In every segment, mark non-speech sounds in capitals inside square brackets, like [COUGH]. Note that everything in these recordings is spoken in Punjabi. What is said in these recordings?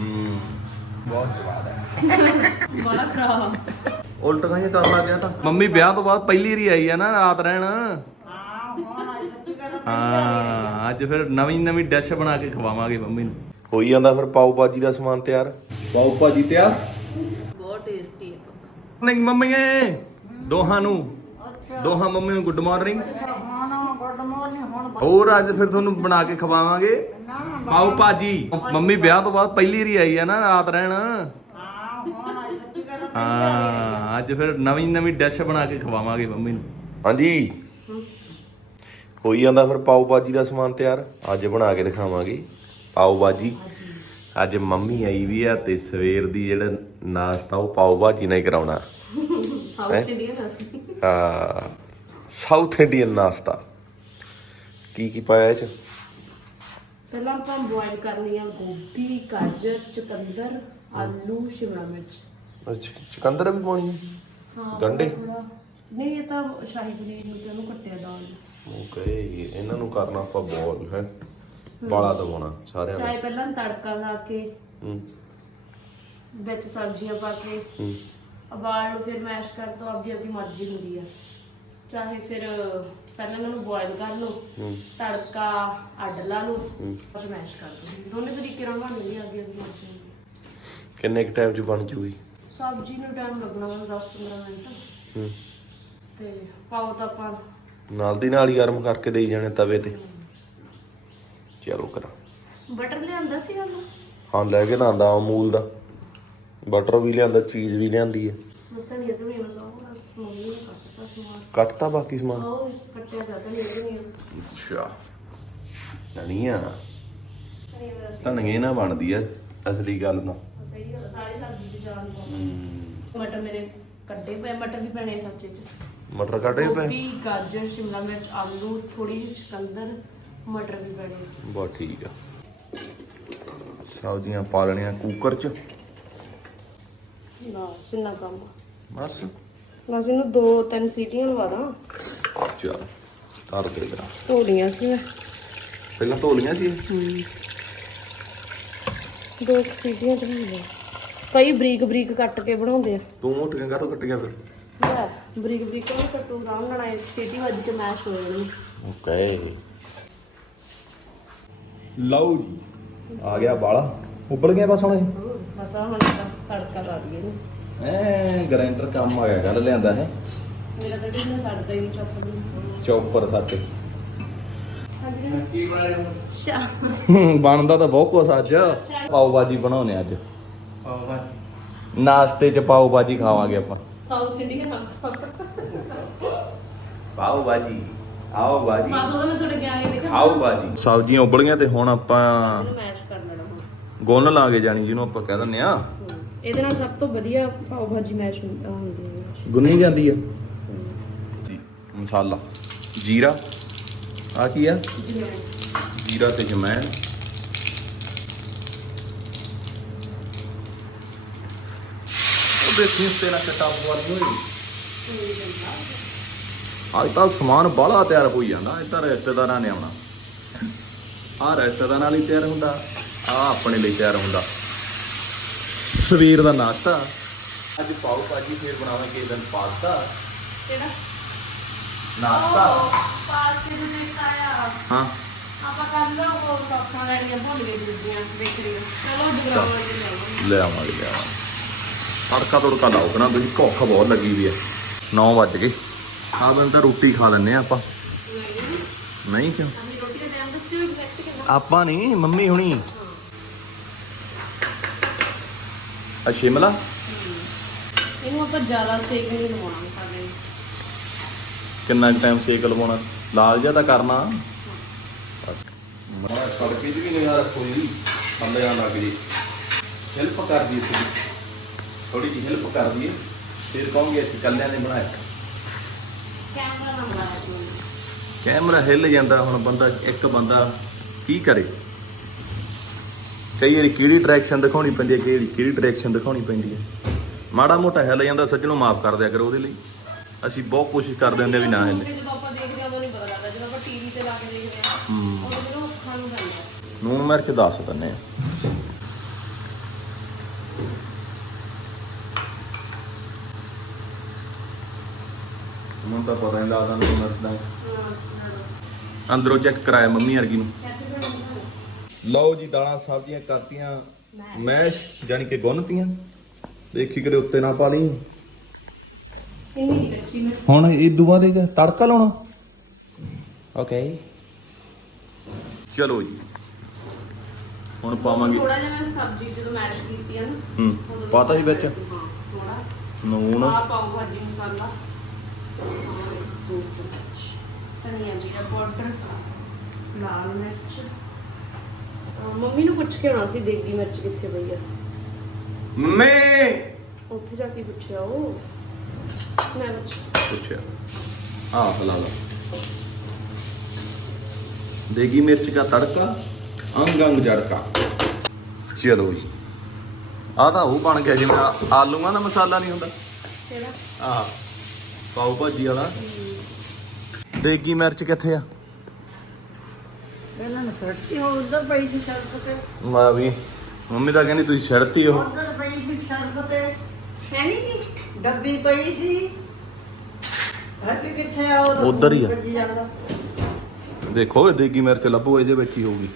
ਹੂੰ। ਬਹੁਤ ਸਵਾਦ ਹੈ। ਬੜਾ ਖਰਾਬ ਉਲਟ ਕਹਾਂ ਕਰਨ ਲੱਗ ਗਿਆ ਤਾਂ। ਮੰਮੀ ਵਿਆਹ ਤੋਂ ਬਾਅਦ ਪਹਿਲੀ ਵਾਰੀ ਆਈ ਆ ਨਾ ਰਾਤ ਰਹਿਣ। ਹਾਂ ਅੱਜ ਫਿਰ ਨਵੀਂ ਨਵੀਂ ਡਿਸ਼ ਬਣਾ ਕੇ ਖਵਾਵਾਂਗੇ ਮੰਮੀ ਨੂੰ। ਹੋਈ ਜਾਂਦਾ ਫਿਰ ਪਾਉ ਭਾਜੀ ਦਾ ਸਮਾਨ ਤਿਆਰ? ਪਾਉ ਭਾਜੀ ਤਿਆਰ? ਬਹੁਤ ਟੇਸਟੀ ਹੈ ਨਹੀਂ ਮੰਮੀਏ ਦੋਹਾਂ ਨੂੰ। ਦੋਹਾਂ ਮੰਮੀ ਨੂੰ ਗੁੱਡ ਮਾਰਨਿੰਗ ਹੋਰ ਅੱਜ ਫਿਰ ਤੁਹਾਨੂੰ ਬਣਾ ਕੇ ਖਵਾਵਾਂਗੇ। ਪਾਉ ਭਾਜੀ ਮੰਮੀ ਵਿਆਹ ਤੋਂ ਬਾਅਦ ਪਹਿਲੀ ਵਾਰੀ ਆਈ ਆ ਨਾ ਰਾਤ ਰਹਿਣ। ਹਾਂ ਅੱਜ ਫਿਰ ਨਵੀਂ ਨਵੀਂ ਡਿਸ਼ ਬਣਾ ਕੇ ਖਵਾਵਾਂਗੇ ਮੰਮੀ ਨੂੰ। ਹਾਂਜੀ। ਹੋਈ ਜਾਂਦਾ ਫਿਰ ਪਾਉ ਭਾਜੀ ਦਾ ਸਮਾਨ ਤਿਆਰ ਅੱਜ ਬਣਾ ਕੇ ਦਿਖਾਵਾਂਗੇ। ਪਾਉ ਭਾਜੀ ਅੱਜ ਮੰਮੀ ਆਈ ਵੀ ਆ ਤੇ ਸਵੇਰ ਦੀ ਜਿਹੜਾ ਨਾਸ਼ਤਾ ਉਹ ਪਾਉ ਭਾਜੀ ਨਾਲ ਹੀ ਕਰਾਉਣਾ। ਸਾਊਥ ਇੰਡੀਅਨ ਹਾਂ ਸਾਊਥ ਇੰਡੀਅਨ ਨਾਸ਼ਤਾ। ਕੀ ਕੀ ਪਾਇਆ ਇਹ ਚ? ਪਹਿਲਾਂ ਆਪਾਂ ਬੋਇਲ ਕਰਨੀ ਆ ਗੋਭੀ ਗਾਜਰ ਚੁਕੰਦਰ ਆਲੂ ਸ਼ਿਮਲਾ ਮਿਰਚ। ਅੱਛਾ ਚਕੰਦਰ ਵੀ ਪਾਉਣੀ ਹੈ ਹਾਂ ਗੰਢੇ? ਨਹੀਂ ਇਹ ਤਾਂ ਸ਼ਾਹੀ ਪਨੀਰ ਨੂੰ ਤੇ ਉਹਨੂੰ ਕੱਟਿਆ ਦਾਲ ਓਕੇ ਇਹਨਾਂ ਨੂੰ ਕਰਨਾ ਆਪਾਂ ਬੋਲ ਹੈ? ਬਾਲਾ ਦਵਾਉਣਾ ਸਾਰਿਆਂ ਨੂੰ। ਚਾਹੇ ਪਹਿਲਾਂ ਤੜਕਾ ਲਾ ਕੇ ਹੂੰ। ਵਿੱਚ ਸਬਜ਼ੀਆਂ ਪਾ ਕੇ ਹੂੰ। ਉਬਾਲ ਲਓ ਫਿਰ ਮੈਸ਼ ਕਰ ਦੋ ਆਪਦੀ ਆਪਦੀ ਮਰਜ਼ੀ ਹੁੰਦੀ ਆ। ਚਾਹੇ ਫਿਰ ਪਹਿਲਾਂ ਇਹਨਾਂ ਨੂੰ ਬੋਇਲ ਕਰ ਲਓ ਤੜਕਾ ਅੱਡ ਲਾ ਲਓ ਫਿਰ ਮੈਸ਼ ਕਰ ਦੋ ਦੋਨੇ ਤਰੀਕੇ ਨਾਲ ਬਣ ਮਰਜ਼ੀ ਹੁੰਦੀ ਆ। ਕਿੰਨੇ ਕ ਟਾਈਮ ਚ ਬਣ ਜੂਗੀ? ਸਬਜ਼ੀ ਨੂੰ ਟਾਈਮ ਲੱਗਣਾ ਵਾ 10-15 ਮਿੰਟ। ਹੂੰ। ਤੇ ਪਾਓ ਤਾਂ ਆਪਾਂ। ਨਾਲ ਦੀ ਨਾਲ ਹੀ ਗਰਮ ਕਰਕੇ ਦੇਈ ਜਾਣੇ ਤਵੇ ਤੇ। ਚਲੋ ਕਰਾਂ। ਬਟਰ ਲਿਆਂਦਾ ਸੀ ਉਹਨੂੰ ਹਾਂ ਲੈ ਕੇ ਨਾ ਆਂਦਾ ਅਮੂਲ ਦਾ। ਬਟਰ ਵੀ ਲਿਆਂਦਾ ਚੀਜ਼ ਵੀ ਲਿਆਂਦੀ ਹੈ। ਮਸਤਾਂ ਨਹੀਂ ਇਧਰ ਨਹੀਂ ਮਸਾ ਬਸ ਮੰਮੀ ਨੇ ਕੱਟਤਾ ਬਾਕੀ ਸਮਾਨ? ਅੱਛਾ। ਧਨੀਆ। ਧਨੀਏ ਨਾ ਬਣਦੀ ਐ ਅਸਲੀ ਗੱਲ ਤਾਂ। ਸਹੀ ਗੱਲ ਆ, ਸਾਰੀ ਸਬਜ਼ੀ ਚ ਜਾਨ ਹੂੰ। ਮਟਰ ਮੇਰੇ ਕੱਟੇ ਪਏ ਮਟਰ ਵੀ ਪੈਣੇ ਆ ਸਬਜ਼ੀ ਚ। ਮਟਰ ਕੱਟੇ ਪਏ? ਗੋਭੀ ਗਾਜਰ ਸ਼ਿਮਲਾ ਮਿਰਚ ਆਲੂ ਥੋੜੀ ਜਿਹੀ ਚੁਕੰਦਰ ਮਟਰ ਵੀ ਪੈਣੇ ਆ। ਬਹੁਤ ਠੀਕ ਆ। ਸਬਜ਼ੀਆਂ ਪਾ ਲੈਣੀਆਂ ਕੁੱਕਰ 'ਚ। ਨਾ ਸਿੰਨਾ ਕੰਮ ਬਸ। ਬਸ ਇਹਨੂੰ ਦੋ ਤਿੰਨ ਸੀਟੀਆਂ ਲਵਾ ਦਾਂ। ਚਲ ਤਰ ਦੇ ਜਰਾ ਧੋਲੀਆਂ ਸੀ ਮੈਂ। ਪਹਿਲਾਂ ਧੋ ਲਈਆਂ ਸੀ? ਦੋ ਕੁ ਸੀਟੀਆਂ ਚ ਹੀ ਕਈ ਬਰੀਕ ਬਰੀਕ ਕੱਟ ਕੇ ਬਣਾਉਂਦੇ ਆ। ਤੂੰ ਮੋਟੀਆਂ ਕਾਹਤੋਂ ਕੱਟੀਆਂ ਫਿਰ? ਲੈ ਬਰੀਕ ਬਰੀਕ ਨੂੰ ਕੱਟੂ? ਆਰਾਮ ਨਾਲ ਸੀਟੀ ਵੱਜ ਕੇ ਮੈਸ਼ ਹੋ ਜਾਣੀ। ਓਕੇ ਲਓ ਜੀ ਆ ਗਿਆ ਬਾਲਾ ਉੱਬਲ ਗਿਆ ਬਸ ਹੁਣ ਇਹ? ਬਸ ਆਹ ਹੁਣ ਤੜਕਾ ਲਾ ਦਈਏ ਇਹਨੂੰ। ਐ ਗ੍ਰਾਈਂਡਰ ਕੰਮ ਆ ਗਿਆ ਗੱਲ ਲਿਆਂਦਾ ਹੈ। ਮੇਰਾ ਤਾਂ ਢਿੱਡ ਸੜਦਾ ਹੀ ਚੁੱਪ ਨੂੰ ਚੌਪਰ ਸੱਤ ਸ਼ਾ [LAUGHS] ਬਣਦਾ ਤਾਂ ਬਹੁਤ ਕੁਛ ਅੱਜ। ਪਾਓ ਭਾਜੀ ਬਣਾਉਨੇ ਅੱਜ। ਨਾਸ਼ਤੇ 'ਚ ਪਾਓ ਭਾਜੀ ਖਾਵਾਂਗੇ ਆਪਾਂ। ਸਾਊਥ ਇੰਡੀਅਨ ਪਾਓ ਭਾਜੀ ਆਓ ਭਾਜੀ ਬਸ ਉਹਦਾ ਮੈਂ ਤੁਹਾਡੇ ਗਿਆ ਦੇਖਿਆ। ਆਓ ਭਾਜੀ ਸਬਜ਼ੀਆਂ ਉਬਲ ਗਈਆਂ ਤੇ ਹੁਣ ਆਪਾਂ ਮੈਸ਼ ਕਰ ਲੈਣਾ ਹੁਣ। ਗੁੰਨ ਲਾਂਗੇ ਜਾਨੀ ਜਿਹਨੂੰ ਆਪਾਂ ਕਹਿ ਦਿੰਦੇ ਆ ਇਹਦੇ ਨਾਲ ਸਭ ਤੋਂ ਵਧੀਆ ਪਾਓ ਭਾਜੀ ਮੈਸ਼ ਹੁੰਦੀ ਹੈ ਗੁੰਨੀ ਜਾਂਦੀ ਆ। ਮਸਾਲਾ। ਜੀਰਾ। ਆ ਕੀ ਆ? ਜੀਰਾ ਤੇ ਜਮੈਣ। ਉਹ ਦੇਖੀ ਤੇਰਾ ਚਟਾ ਵਾਲੀ ਹੋਈ ਅੱਜ ਤਾਂ ਸਮਾਨ ਬਾਹਲਾ ਤਿਆਰ ਹੋਈ ਜਾਂਦਾ ਇਹ ਤਾਂ ਰਿਸ਼ਤੇਦਾਰਾਂ ਨੇ ਆਉਣਾ। ਆ ਰਿਸ਼ਤੇਦਾਰਾਂ ਨਾਲ ਹੀ ਤਿਆਰ ਹੁੰਦਾ ਆ ਆਪਣੇ ਲਈ ਤਿਆਰ ਹੁੰਦਾ। ਸਵੇਰ ਦਾ ਨਾਸ਼ਤਾ। ਅੱਜ ਪਾਓ ਭਾਜੀ ਫੇਰ ਬਣਾਵਾਂਗੇ ਦਿਨ ਪਾਸਤਾ। ਕਿਹੜਾ? ਨਾਸ਼ਤਾ। ਪਾਸਤੇ ਦੇ ਦੇਖਾਇਆ। ਹਾਂ। ਆਪਾਂ ਕੱਲ ਉਹ ਸੌਸਾਂ ਲੈਣੀਆਂ ਭੁੱਲ ਗਏ ਦੂਜੀਆਂ ਬੇਕਰੀ ਚਲੋ ਦੁਕਾਨ ਵਾਲੇ ਲੈ ਆਵਾਂਗੇ। ਲੈ ਆਵਾਂਗੇ ਤੜਕਾ ਤੁੜਕਾ ਲਾਓ ਕਿ ਨਾ ਤੁਸੀਂ ਭੁੱਖ ਬਹੁਤ ਲੱਗੀ ਵੀ ਹੈ 9 ਵੱਜ ਗਏ। ਆ ਬੰਦ ਤਾਂ ਰੋਟੀ ਖਾ ਲੈਣੇ ਆਪਾਂ। ਨਹੀਂ। ਕਿਉਂ? ਅਸੀਂ ਰੋਟੀ ਦੇ ਟਾਈਮ ਦੱਸਿਓ ਐਗਜ਼ੈਕਟ ਕਿੰਨਾ। ਆਪਾਂ ਨਹੀਂ ਮੰਮੀ ਹੁਣੀ। ਆ ਸ਼ਿਮਲਾ? ਇਹਨੂੰ ਆਪਾਂ ਜ਼ਿਆਦਾ ਸੇਕ ਨਹੀਂ ਲਵਾਉਣਾ ਨੂੰ ਕਿੰਨਾ ਟਾਈਮ ਸੇਕ ਲਵਾਉਣਾ? ਲਾਲ ਜਿਹਾ ਤਾਂ ਕਰਨਾ। ਬਸ। ਮੈਂ ਸੜਕੇ 'ਚ ਵੀ ਨਿਗਾਹ ਰੱਖੋ ਜੀ। ਥੱਲੇ ਆ ਲੱਗ ਜੀ ਹੈਲਪ ਕਰ ਦੀ ਤੁਸੀਂ। ਥੋੜੀ ਜਿਹੀ ਹੈਲਪ ਕਰ ਦਈਏ। ਫਿਰ ਕਹੋਗੇ ਅਸੀਂ ਕੱਲਿਆਂ ਨੇ ਬਣਾਇਆ ਕੈਮਰਾ ਨਾ ਤੂੰ ਕੈਮਰਾ ਹਿੱਲ ਜਾਂਦਾ। ਹੁਣ ਬੰਦਾ ਇੱਕ ਬੰਦਾ ਕੀ ਕਰੇ? ਕਈ ਵਾਰੀ ਕਿਹੜੀ ਡਾਇਰੈਕਸ਼ਨ ਦਿਖਾਉਣੀ ਪੈਂਦੀ ਹੈ ਕਈ ਵਾਰੀ ਕਿਹੜੀ ਡਾਇਰੈਕਸ਼ਨ ਦਿਖਾਉਣੀ ਪੈਂਦੀ ਹੈ। ਮਾੜਾ ਮੋਟਾ ਹੈ ਲੈ ਜਾਂਦਾ ਸੱਜਣੋਂ ਮਾਫ ਕਰ ਦਿਆ ਕਰੋ ਉਹਦੇ ਲਈ। ਅਸੀਂ ਬਹੁਤ ਕੋਸ਼ਿਸ਼ ਕਰਦੇ ਹੁੰਦੇ ਵੀ ਨਾ ਹਿੱਲੇ। ਨੂਨ ਮਿਰਚ ਦੱਸ ਦਿੰਨੇ ਆ ਮੈਨੂੰ ਤਾਂ ਪਤਾ ਨਹੀਂ ਲੱਗਦਾ ਮਿਰਚ ਦਾ। ਅੰਦਰੋਂ ਚੈੱਕ ਕਰਾਇਆ ਮੰਮੀ ਵਰਗੀ ਨੂੰ। ਲਓ ਜੀ ਦਾਲਾਂ ਸਬਜ਼ੀਆਂ ਕਰਤੀਆਂ। ਮੈਸ਼ ਜਾਨੀ ਕਿ ਗੁੰਨਤੀਆਂ ਦੇਖੀ ਕਦੇ ਉੱਤੇ ਨਾ ਪਾ ਲਈ। ਹੁਣ ਇਹ ਦੁਆ ਦੇ ਤੜਕਾ ਲਾਉਣਾ। ਓਕੇ ਚਲੋ ਜੀ। ਹੁਣ ਪਾਵਾਂਗੇ। ਥੋੜਾ ਜਿਹਾ ਮੈਂ ਸਬਜ਼ੀ ਜਦੋਂ ਮੈਸ਼ ਕੀਤੀ ਆ ਨਾ ਪਾਤਾ ਸੀ ਵਿੱਚ। ਥੋੜਾ ਨੂਣ। ਆ ਪਾਉ ਭਾਜੀ ਮਸਾਲਾ। ਧਨੀਆ ਜੀਰਾ ਪਾਊਡਰ ਲਾਲ ਮਿਰਚ। ਮੰਮੀ ਨੂੰ ਪੁੱਛ ਕੇ ਆਉਣਾ ਸੀ ਦੇਗੀ ਮਿਰਚ ਕਿੱਥੇ ਪਈ ਆ। ਮੈਂ ਉੱਥੇ ਜਾ ਕੇ ਪੁੱਛਿਆ ਉਹ। ਮੈਂ ਪੁੱਛ ਪੁੱਛਿਆ। ਆ ਹਲਾ ਲਾ ਦੇਗੀ ਮਿਰਚ ਦਾ ਤੜਕਾ ਅੰਗ ਅੰਗ ਜੜਕਾ। ਚਲੋ ਜੀ। ਆ ਤਾਂ ਉਹ ਬਣ ਗਿਆ ਜਿਵੇਂ ਆ- ਆਲੂਆਂ ਦਾ ਮਸਾਲਾ ਨਹੀਂ ਹੁੰਦਾ। ਕਿਹੜਾ? ਆਹ ਪਾਉ ਭਾਜੀ ਵਾਲਾ। ਦੇਗੀ ਮਿਰਚ ਕਿੱਥੇ ਆ? ਇਹਨਾਂ ਨੇ ਸੜਤੀ ਹੋ ਉਧਰ ਪਈ ਸੀ ਸੜਕ ਤੇ। ਮੈਂ ਵੀ ਮੰਮੀ ਤਾਂ ਕਹਿੰਦੀ ਤੁਸੀਂ ਛੜਤੀ ਹੋ ਉਧਰ ਪਈ ਸੀ ਸੜਕ ਤੇ। ਹੈ ਨਹੀਂ ਕੀ ਡੱਬੀ ਪਈ ਸੀ। ਹੱਥ ਕਿੱਥੇ ਆ ਉਹ ਉੱਧਰ ਹੀ ਆ। ਵੱਜੀ ਜਾਂਦਾ। ਦੇਖੋ ਇਹ ਦੇਗੀ ਮਿਰਚ ਲੱਭੋ ਇਹਦੇ ਵਿੱਚ ਹੀ ਹੋਊਗੀ।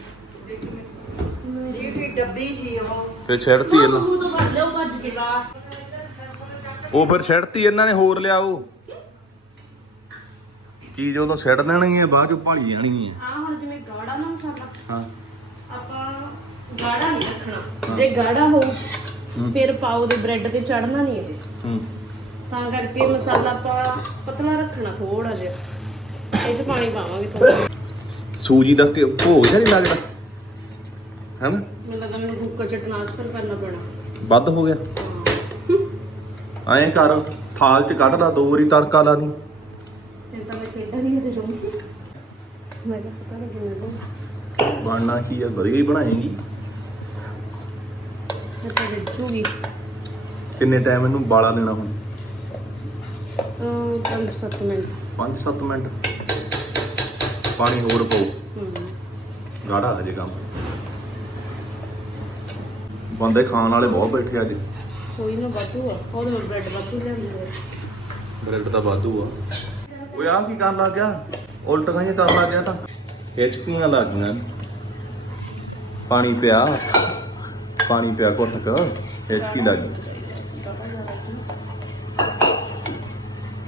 ਜਿਹੜੀ ਡੱਬੀ ਸੀ ਉਹ। ਤੇ ਛੜਤੀ ਇਹਨਾਂ। ਮੂੰਹ ਤੋਂ ਭੱਜ ਲਿਓ ਭੱਜ ਕੇ ਲਾ। ਉਹ ਫਿਰ ਛੜਤੀ ਇਹਨਾਂ ਨੇ ਹੋਰ ਲਿਆਓ। ਚੀਜ਼ ਉਦੋਂ ਛੱਡ ਦੇਣਗੇ ਬਾਅਦ ਚੋਂ ਭਾਲੀ ਜਾਣੀ ਹੈ ਆ ਹੁਣ ਜਿਵੇਂ ਗਾੜਾ ਨਾ ਮਸਾਲਾ। ਹਾਂ। ਆਪਾਂ ਗਾੜਾ ਨਹੀਂ ਰੱਖਣਾ। ਜੇ ਗਾੜਾ ਹੋਊ ਫਿਰ ਪਾਓ ਦੇ ਬ੍ਰੈਡ ਤੇ ਚੜਨਾ ਨਹੀਂ ਇਹ। ਹੂੰ। ਤਾਂ ਕਰਕੇ ਮਸਾਲਾ ਆਪਾਂ ਪਤਲਾ ਰੱਖਣਾ ਥੋੜਾ ਜਿਹਾ। ਇਹ ਚ ਪਾਣੀ ਪਾਵਾਂਗੇ ਥੋੜਾ ਸੂਜੀ ਦਾ ਕਿ ਭੋਗ ਜਿਹਾ ਨਹੀਂ ਲੱਗਦਾ? ਹੈਨਾ? ਮੈਨੂੰ ਲੱਗਾ ਮੈਨੂੰ ਕੁੱਕਰ ਚ ਟ੍ਰਾਂਸਫਰ ਕਰਨਾ ਪੈਣਾ। ਵੱਧ ਹੋ ਗਿਆ। ਹਾਂ। ਐਂ ਕਰ ਥਾਲ 'ਚ ਕੱਢ ਲਾ ਦੋ ਵਾਰੀ ਤੜਕਾ ਲਾ ਦੀ। ਮੈਂ ਕਿਹਾ ਪਤਾ ਨਹੀਂ ਕਿਵੇਂ ਬਣਨਾ ਕੀ ਆ ਵਧੀਆ ਹੀ ਬਣਾਏਗੀ। ਤਾਂ ਕਿੰਨੇ ਟਾਈਮ ਇਹਨੂੰ ਬਾਲਾ ਦੇਣਾ ਹੁਣ? ਅਹ ਪੰਜ ਸੱਤ ਮਿੰਟ। 5-7 ਮਿੰਟ। ਪਾਣੀ ਹੋਰ ਪਾਓ। ਹੂੰ। ਗਾੜਾ ਹਜੇ ਕੰਮ। ਬੰਦੇ ਖਾਣ ਵਾਲੇ ਬਹੁਤ ਬੈਠੇ ਅੱਜ। ਕੋਈ ਨਾ ਵਾਧੂ ਆ। ਉਹਦੇ ਬ੍ਰੈਡ ਵਾਧੂ ਲਿਆਂਦੀ ਆ। ਬ੍ਰੈਡ ਤਾਂ ਵਾਧੂ ਆ। ਓਏ ਆ ਕੀ ਕਰਨ ਲੱਗ ਗਿਆ? ਉਲਟ ਖਾਈਆਂ ਕਰਨ ਲੱਗ ਗਿਆ ਤਾਂ। ਹਿਚਕੀਆਂ ਲੱਗ ਗਈਆਂ। ਪਾਣੀ ਪਿਆ। ਪਾਣੀ ਪਿਆ ਘੁੱਟ ਕੇ। ਹਿਚਕੀ ਲੱਗ ਗਈ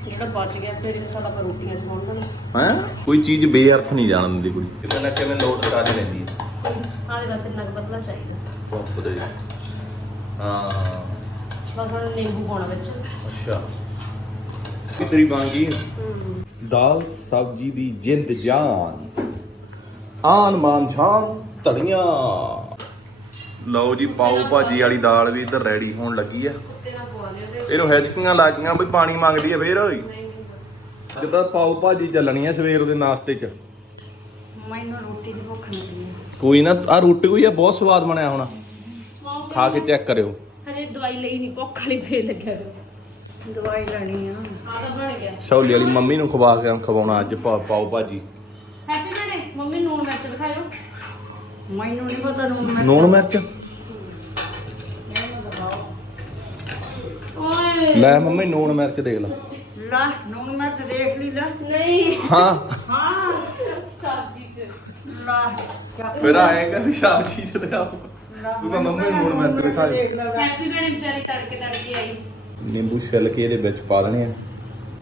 ਜਿਹੜਾ ਬਚ ਗਿਆ ਸਵੇਰੇ ਮਸਾਲਾ ਆਪਾਂ ਰੋਟੀਆਂ ਚ ਪਾਉਣ ਲੈਣਾ ਹੈ? ਕੋਈ ਚੀਜ਼ ਬੇਅਰਥ ਨਹੀਂ ਜਾਣ ਦਿੰਦੀ ਕੁੜੀ। ਕਿਤੇ ਨਾ ਕਿਵੇਂ ਲੋਟ ਕਰ ਲੈਂਦੀ ਹੈ। ਆਦੇ ਬਸ ਇੰਨਾ ਕੁ ਪਤਲਾ ਚਾਹੀਦਾ। ਬਹੁਤ ਦੇ ਹਾਂ। ਬਸ ਹੁਣ ਨਿੰਬੂ ਪਾਉਣਾ ਵਿੱਚ। ਅੱਛਾ। ਕੀ ਤੇਰੀ ਬਣ ਗਈ ਹੂੰ। ਦਾਲ ਸਬਜੀ ਦੀ ਜਿੰਦ ਜਾਨ। ਆਨ ਮਾਨ ਸ਼ਾਨ ਧੜੀਆਂ ਲਓ ਜੀ ਪਾਓ ਭਾਜੀ ਵਾਲੀ ਦਾਲ ਵੀ ਇੱਧਰ ਰੈਡੀ ਹੋਣ ਲੱਗੀ ਆ। ਇਹਨੂੰ ਹਿਚਕੀਆਂ ਲੱਗੀਆਂ ਵੀ ਪਾਣੀ ਮੰਗਦੀ ਆ ਫੇਰ। ਓਏ ਜਿੱਦਾਂ ਪਾਓ ਭਾਜੀ ਚੱਲਣੀ ਆ ਸਵੇਰ ਦੇ ਨਾਸ਼ਤੇ 'ਚ। ਮੈਨੂੰ ਰੋਟੀ ਦੀ ਭੁੱਖ ਲੱਗੀ ਹੈ ਕੋਈ ਨਾ ਆ ਰੋਟੀ ਕੋਈ ਆ ਬਹੁਤ ਸਵਾਦ ਬਣਿਆ ਹੋਣਾ। ਖਾ ਕੇ ਚੈੱਕ ਕਰਿਓ। ਹਜੇ ਦਵਾਈ ਲਈ ਨਹੀਂ ਭੁੱਖ ਵਾਲੀ ਫੇਰ ਲੱਗਿਆ। ਦਵਾਈ ਲੈਣੀ ਆ। ਆ ਤਾਂ ਬਣ ਗਿਆ। ਸ਼ੌਲੀ ਵਾਲੀ ਮੰਮੀ ਨੂੰ ਖਵਾ ਕੇ ਖਵਾਉਣਾ ਅੱਜ ਪਾ- ਪਾਓ ਭਾਜੀ। Happy birthday. ਮੰਮੀ ਨੂਨ ਮਿਰਚ ਦਿਖਾਇਓ ਮੈਨੂੰ ਨਹੀਂ ਪਤਾ ਨੂੰ ਮੈਂ ਨੂਣ ਮਿਰਚ? ਓਏ। ਲੈ ਮੰਮੀ ਨੂਣ ਮਿਰਚ ਦੇਖ ਲੈ। ਲਾ ਨੂਣ ਮਿਰਚ ਦੇਖ ਲਈ ਲਾ। ਨਹੀਂ। ਹਾਂ। ਹਾਂ। ਸਬਜ਼ੀ ਚ। ਲਾ ਚੱਕ ਫਿਰ ਆਏਗਾ ਵੀ ਸ਼ਾਮ ਚੀਜ਼ ਤੇ ਲਾ। ਮੰਮੀ ਨੂਣ ਮਿਰਚ ਦਿਖਾ ਦੇਖ ਲਾ ਲਾ। ਹੈਪੀ ਬਰਥਡੇ ਵਿਚਾਰੀ ਤੜਕੇ ਤੜਕੇ ਆਈ। ਨਿੰਬੂ ਛਿੱਲ ਕੇ ਇਹਦੇ ਵਿੱਚ ਪਾ ਦੇਣੇ ਆ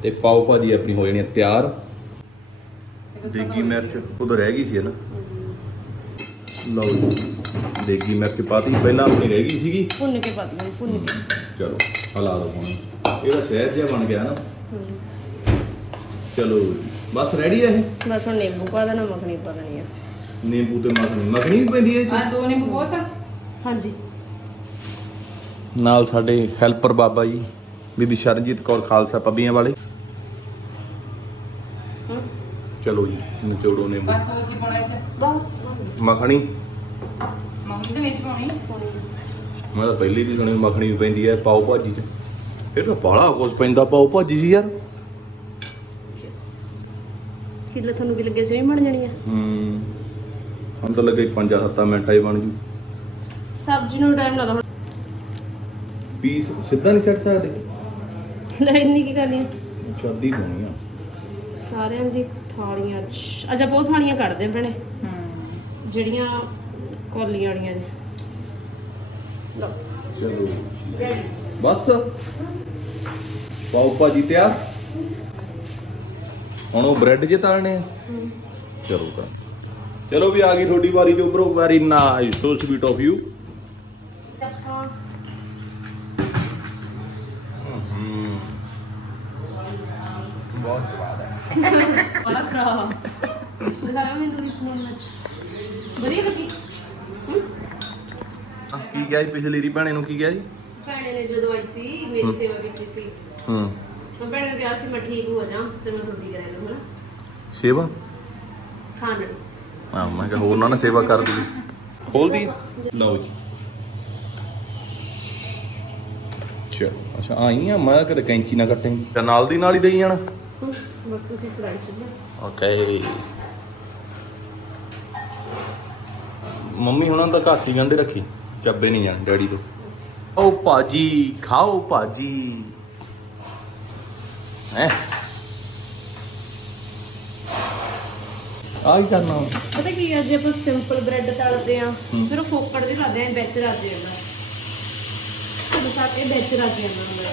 ਤੇ ਪਾਓ ਭਾਜੀ ਆਪਣੀ ਹੋ ਜਾਣੀ ਆ ਤਿਆਰ। ਦੇਗੀ ਮਿਰਚ ਉਦੋਂ ਰਹਿ ਗਈ ਸੀ ਨਾ। ਲਓ ਜੀ ਦੇਗੀ ਮਿਰਚ ਪਾਤੀ। ਪਹਿਲਾਂ ਆਪਣੀ ਰਹਿ ਗਈ ਸੀਗੀ। ਭੁੰਨ ਕੇ ਪਾ ਦਿਓ ਭੁੰਨ ਕੇ। ਚਲੋ ਹਲਾ ਦੋ ਹੁਣ। ਇਹਦਾ ਸ਼ਹਿਰ ਜਿਹਾ ਬਣ ਗਿਆ ਨਾ। ਚਲੋ ਜੀ। ਬਸ ਰੈਡੀ ਹੈ ਇਹ? ਬਸ ਹੁਣ ਨਿੰਬੂ ਪਾ ਦੇਣਾ ਮੱਖਣੀ ਪਾ ਦੇਣੀ ਆ। ਨਿੰਬੂ ਤੇ ਮੱਖਣੀ ਮੱਖਣੀ ਵੀ ਪੈਂਦੀ ਹੈ ਇਹ 'ਚ? ਆ ਦੋ ਨਿੰਬੂ ਬਹੁਤ ਆ। ਹਾਂਜੀ। ਨਾਲ ਸਾਡੇ ਹੈਲਪਰ ਬਾਬਾ ਜੀ ਬੀਬੀ ਸ਼ਰਨਜੀਤ ਕੌਰ ਖਾਲਸਾ ਪੱਬੀਆਂ ਵਾਲੇ। ਚਲੋ ਜੀ ਨਿਚੋੜੋ ਨਿੰਬੂ ਬਸ ਹੋਰ ਕੀ ਪਾਉਣਾ ਇਹ ਚ? ਬਸ। ਮੱਖਣੀ। ਦੇ ਵਿੱਚ ਪਾਉਣੀ? ਮੈਂ ਤਾਂ ਪਹਿਲੀ ਵੀ ਸੁਣੀ ਮੱਖਣੀ ਵੀ ਪੈਂਦੀ ਹੈ ਪਾਓ ਭਾਜੀ 'ਚ। ਇਹ ਤਾਂ ਬਾਹਲਾ ਕੁਝ ਪੈਂਦਾ ਪਾਓ ਭਾਜੀ 'ਚ ਯਾਰ। ਕਿੱਲੇ ਤੁਹਾਨੂੰ ਕੀ ਲੱਗੇ ਸੀ ਬਣ ਜਾਣੀ ਆ। ਹੂੰ। ਹੁਣ ਤਾਂ ਲੱਗੇ 5-7 ਮਿੰਟਾਂ ਹੀ ਬਣ ਜੂ। ਸਬਜ਼ੀ ਨੂੰ ਟਾਈਮ ਲੱਗਦਾ। ਪੀਸ ਸਿੱਧਾ ਨਹੀਂ ਸੱਟ ਸਕਦੇ? ਲੈ ਇੰਨੀ ਕੀ ਕਰਨੀ ਆ? ਸ਼ਾਦੀ ਹੋਣੀ ਆ। ਸਾਰਿਆਂ ਦੀ ਥਾਲੀਆਂ ਚ। ਅੱਛਾ ਬਹੁਤ ਥਾਲੀਆਂ ਕੱਢਦੇ ਆ ਭੈਣੇ। ਹੂੰ। ਜਿਹੜੀਆਂ ਕੋਲੀਆਂ ਵਾਲੀਆਂ ਨੇ। ਲਓ। ਚਲੋ ਬਸ। ਪਾਉ ਭਾਜੀ ਤਿਆਰ। ਹੁਣ ਉਹ ਬ੍ਰੈਡ ਜੇ ਤਾਲਣੇ ਆ। ਚਲੋ ਤਾਂ। ਚਲੋ ਵੀ ਆ ਗਈ ਤੁਹਾਡੀ ਵਾਰੀ ਜੋ bro very nice so sweet of you ਆਪਾਂ ਬਹੁਤ ਸਵਾਦ ਹੈ। ਬੜਾ ਖਰਾਬ ਦਿਖਾਇਆ ਮੈਨੂੰ ਨੂਨ ਮਿਰਚ ਵਧੀਆ ਲੱਗੀ? ਹਮ? ਕੀ ਕਿਹਾ ਜੀ? ਪਿਛਲੀ ਰੀ ਭੈਣੇ ਨੂੰ ਕੀ ਕਿਹਾ ਜੀ? ਭੈਣੇ ਨੇ ਜਦੋਂ ਆਈ ਸੀ ਮੇਰੀ ਸੇਵਾ ਕੀਤੀ ਸੀ। ਹੂੰ। ਤਾਂ ਭੈਣੇ ਨੇ ਕਿਹਾ ਸੀ ਮੈਂ ਠੀਕ ਹੋ ਜਾ ਤੇ ਮੈਂ ਤੁਹਾਡੀ ਕਰਾਇਆ ਲੂੰਗਾ ਸੇਵਾ? ਖਾਣ ਨੂੰ। ਹਾਂ ਮੈਂ ਕਿਹਾ ਹੋਰ ਨਾ ਨਾ ਸੇਵਾ ਕਰ ਦੀ ਖੋਲਦੀ? ਲਓ ਜੀ। ਚਲੋ ਅੱਛਾ ਆਈ ਆ ਮੈਂ ਕਦੇ ਕੈਂਚੀ ਨਾ ਕੱਟਾਂਗੀ ਤੇ ਨਾਲ ਦੀ ਨਾਲ ਹੀ ਦੇਈ ਜਾਣਾ? ਹਮ, ਬਸ ਤੁਸੀਂ ਫਰਾਈ ਚੱਲੋ ਓਕੇ ਮੰਮੀ ਹੁਣਾਂ ਦਾ ਘੱਟ ਹੀ ਗੰਢੇ ਰੱਖੀ ਚੱਬੇ ਨਹੀਂ ਜਾਣ ਡੈਡੀ ਤੋਂ। ਓ ਭਾਜੀ ਖਾਓ ਭਾਜੀ। ਹੈ? ਆਈ ਕਰਨਾ ਪਤਾ ਕੀ ਹੈ ਜੇ ਆਪਾਂ ਸਿੰਪਲ ਬ੍ਰੈਡ ਤਲਦੇ ਆ ਫਿਰ ਉਹ ਫੋਕੜ ਦੇ ਕਰਦੇ ਆ ਵਿੱਚ ਰੱਜ ਜਾਂਦਾ। ਆ ਕੇ ਵਿੱਚ ਰੱਜ ਜਾਂਦਾ ਹੁੰਦਾ।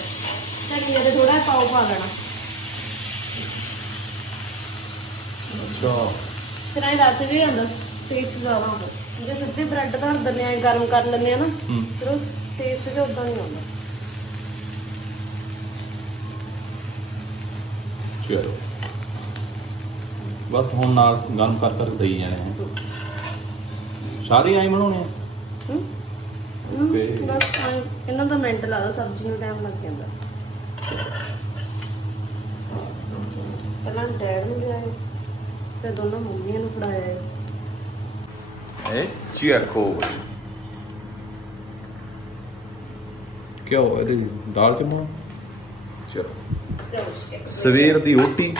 ਧਨੀਆ ਤੇ ਥੋੜਾ ਪਾਉ ਪਾ ਲੈਣਾ ਅੱਛਾ। ਫਿਰ ਇਹ ਰੱਜ ਵੀ ਜਾਂਦਾ ਟੇਸਟ ਜ਼ਿਆਦਾ ਹੁੰਦਾ। ਜੇ ਸਿੱਧੇ ਬ੍ਰੈਡ ਧਰ ਦਿੰਦੇ ਆ ਗਰਮ ਕਰ ਲੈਂਦੇ ਆ ਨਾ ਹੂੰ। ਫਿਰ ਉਹ ਟੇਸਟ ਜਿਹਾ ਉਦਾਂ ਨਹੀਂ ਆਉਂਦਾ। ਚਲੋ। ਬਸ ਹੁਣ ਨਾਲ ਗਰਮ ਕਰ ਕਰ ਦਈ ਜਾਣੇ ਆ। ਸਾਰੇ ਆਈ ਬਣਾਉਣੇ ਆ? ਹਮ? ਹਮ, ਤੇ- ਬਸ ਐਂ- ਇਹਨਾਂ ਦਾ ਮਿੰਟ ਲੱਗਦਾ ਸਬਜ਼ੀ ਨੂੰ ਟਾਈਮ ਲੱਗ ਜਾਂਦਾ। ਪਹਿਲਾਂ ਡੈਡ ਨੂੰ ਲਿਆਏ ਫਿਰ ਦੋਨੋਂ ਮੰਮੀਆਂ ਨੂੰ ਫੜਾਇਆ ਇਹ ਚੀਕੋ ਕਿਉਂ ਇਹਦੇ ਦਾਲ ਚ ਮਾਂ? ਚਲੋ। ਸਵੇਰ ਦੀ ਰੋਟੀ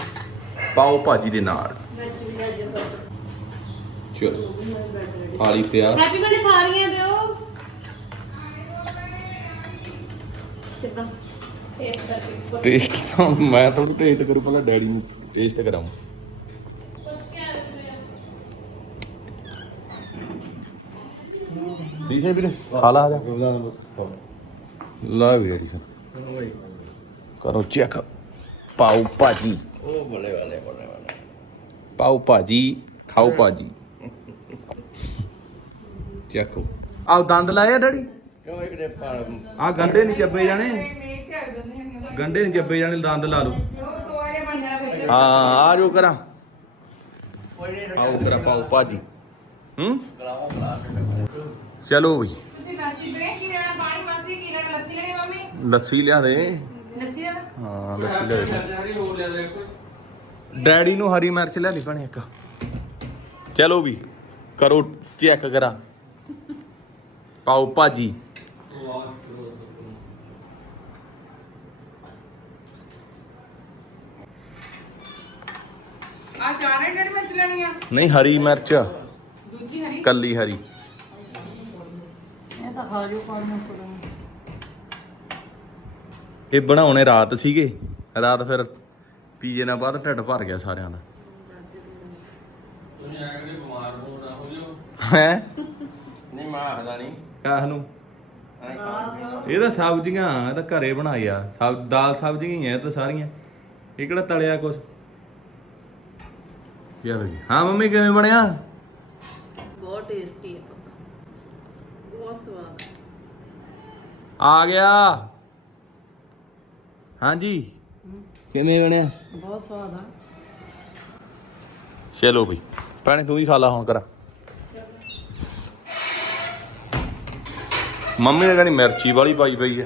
ਪਾਓ ਭਾਜੀ ਦੇ ਨਾਲ। ਵਿੱਚ ਵੀ ਅੱਜ ਚਲੋ। ਥਾਲੀ ਤਿਆਰ। ਹੈਪੀ ਬਰਥਡੇ ਥਾਲੀਆਂ ਦਿਓ ਕਿੱਦਾਂ ਟੇਸਟ ਕਰਕੇ ਟੇਸਟ ਤਾਂ ਮੈਂ ਤੁਹਾਨੂੰ ਟੇਸਟ ਕਰੂ ਪਹਿਲਾਂ ਡੈਡੀ ਨੂੰ ਟੇਸਟ ਕਰਾਉਂ ਠੀਕ ਹੈ ਵੀਰੇ। ਖਾ ਲਾ ਆ ਜਾ। ਲਾ ਕਰੋ ਚੈੱਕ। ਪਾਓ ਭਾਜੀ। ਉਹ ਬਲੇ ਵਾਲੇ ਬਲੇ ਵਾਲੇ ਪਾਓ ਭਾਜੀ ਖਾਓ ਭਾਜੀ। ਚੱਕੋ। ਆਹ ਦੰਦ ਲਾਇਆ ਡੈਡੀ? ਕਿਉਂ ਇਹਦੇ ਪਰ ਆ ਗੰਡੇ ਨਹੀਂ ਚੱਬੇ ਜਾਣੇ। ਗੰਡੇ ਨਹੀਂ ਚੱਬੇ ਜਾਣੇ ਦੰਦ ਲਾ ਲਓ। ਹਾਂ ਆ ਜੋ ਕਰਾਂ। ਆਓ ਕਰਾ ਪਾਓ ਭਾਜੀ। ਹੂੰ? ਚਲੋ ਵੀ। ਤੁਸੀਂ ਲੱਸੀ ਬਰੇ ਕੀ ਲੈਣਾ? ਪਾਣੀ ਪਾਸੀ ਕੀ ਲੈਣਾ? ਲੱਸੀ ਲੈਣੀ ਮੰਮੀ? ਲੱਸੀ ਲਿਆ ਦੇ ਲੱਸੀ ਦਾ ਹਾਂ ਲੱਸੀ ਲਿਆ ਦੇ ਡੈਡੀ ਨੂੰ ਹਰੀ ਮਿਰਚ ਲਿਆ ਦੀ ਭਣੇ ਇੱਕ। ਚਲੋ ਵੀ ਕਰੋ ਚੈੱਕ ਕਰਾਂ। ਪਾਓ ਭਾਜੀ। ਆ ਚਾਰ ਡੇਢ ਮਿੰਟ ਲੈਣੀ ਆ। ਨਹੀਂ ਹਰੀ ਮਿਰਚ। ਦੂਜੀ ਹਰੀ। ਕੱਲੀ ਹਰੀ। ਇਹ ਤਾਂ ਖਾ ਲਿਓ ਪਾਣੀ ਪੜੋ ਇਹ ਬਣਾਉਣੇ ਰਾਤ ਸੀਗੇ ਰਾਤ ਫਿਰ ਪੀਜੇ ਨਾਲ ਬਾਅਦ ਢਿੱਡ ਭਰ ਗਿਆ ਸਾਰਿਆਂ ਦਾ। ਤੁਸੀਂ ਆਗਲੇ ਬਿਮਾਰ ਹੋ ਨਾ ਹੋ ਜਾਓ। ਹੈ? ਨਹੀਂ ਮੈਂ ਆਖਦਾ ਨਹੀਂ। ਕਾਹ ਨੂੰ? ਐਂ ਕਰ ਇਹ ਤਾਂ ਸਬਜ਼ੀਆਂ ਇਹ ਤਾਂ ਘਰੇ ਬਣਾਇਆ ਸਬ ਦਾਲ ਸਬਜ਼ੀਆਂ ਹੀ ਐ ਇਹ ਤਾਂ ਸਾਰੀਆਂ। ਇਹ ਕਿਹੜਾ ਤਲਿਆ ਕੁਛ? ਚਲੋ ਜੀ। ਹਾਂ ਮੰਮੀ ਕਿਵੇਂ ਬਣਿਆ? ਬਹੁਤ ਟੇਸਟੀ ਹੈ ਬਹੁਤ ਸਵਾਦ ਆ ਗਿਆ। ਹਾਂਜੀ। ਕਿਵੇਂ ਬਣਿਆ? ਬਹੁਤ ਸਵਾਦ ਆ। ਚਲੋ ਬਈ। ਭੈਣੇ ਤੂੰ ਵੀ ਖਾ ਲਾ ਹੁਣ ਕਰਾ। ਮੰਮੀ ਨੇ ਕਹਿੰਦੀ ਮਿਰਚੀ ਵਾਲੀ ਪਾਈ ਪਈ ਐ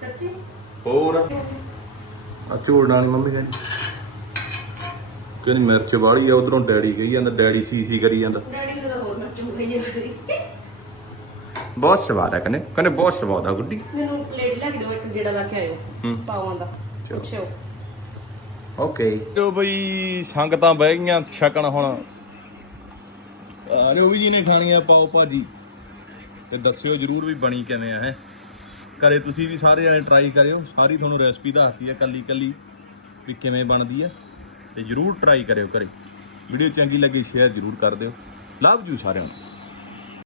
ਸੱਚੀ? ਹੋਰ? ਆ ਝੋੜ ਨਾਲ ਮੰਮੀ ਕਹਿੰਦੀ। ਕਹਿੰਦੀ ਮਿਰਚ ਵਾਲੀ ਆ ਉਧਰੋਂ ਡੈਡੀ ਕਹੀ ਜਾਂਦਾ ਡੈਡੀ ਸੀ ਸੀ ਕਰੀ ਜਾਂਦਾ। ਡੈਡੀ ਦਾ ਹੋਰ ਮਿਰਚ ਹੋ ਗਈ ਹੈ ਤੇਰੀ ਬਹੁਤ ਸਵਾਦ ਆ ਕਹਿੰਦੇ ਕਹਿੰਦੇ ਬਹੁਤ ਸਵਾਦ ਆ ਗੁੱਡੀ। ਮੈਨੂੰ ਪਲੇਟ ਲੈ ਕੇ ਦਿਓ ਇੱਕ ਗੇੜਾ ਲਾ ਕੇ ਆਇਓ। ਪਾਵਾਂ ਦਾ। ਪੁੱਛਿਓ। ਓਕੇ। ਲੋ ਬਈ ਸੰਗਤਾਂ ਬਹਿ ਗਈਆਂ ਛਕਣ ਹੁਣ। ਆਰੇ ਉਹ ਵੀ ਜੀ ਨੇ ਖਾਣੀ ਆ ਪਾਓ ਭਾਜੀ। ਤੇ ਦੱਸਿਓ ਜਰੂਰ ਵੀ ਬਣੀ ਕਿਵੇਂ ਆ ਹੈ। ਘਰੇ ਤੁਸੀਂ ਵੀ ਸਾਰੇ ਜਣੇ ਟਰਾਈ ਕਰਿਓ। ਸਾਰੀ ਤੁਹਾਨੂੰ ਰੈਸਪੀ ਦੱਸਤੀ ਆ ਕੱਲੀ ਕੱਲੀ ਵੀ ਕਿਵੇਂ ਬਣਦੀ ਹੈ ਤੇ ਜਰੂਰ ਟਰਾਈ ਕਰਿਓ ਘਰੇ। ਵੀਡੀਓ ਚੰਗੀ ਲੱਗੀ ਸ਼ੇਅਰ ਜਰੂਰ ਕਰ ਦਿਓ। ਲਵ ਯੂ ਸਾਰਿਆਂ ਨੂੰ।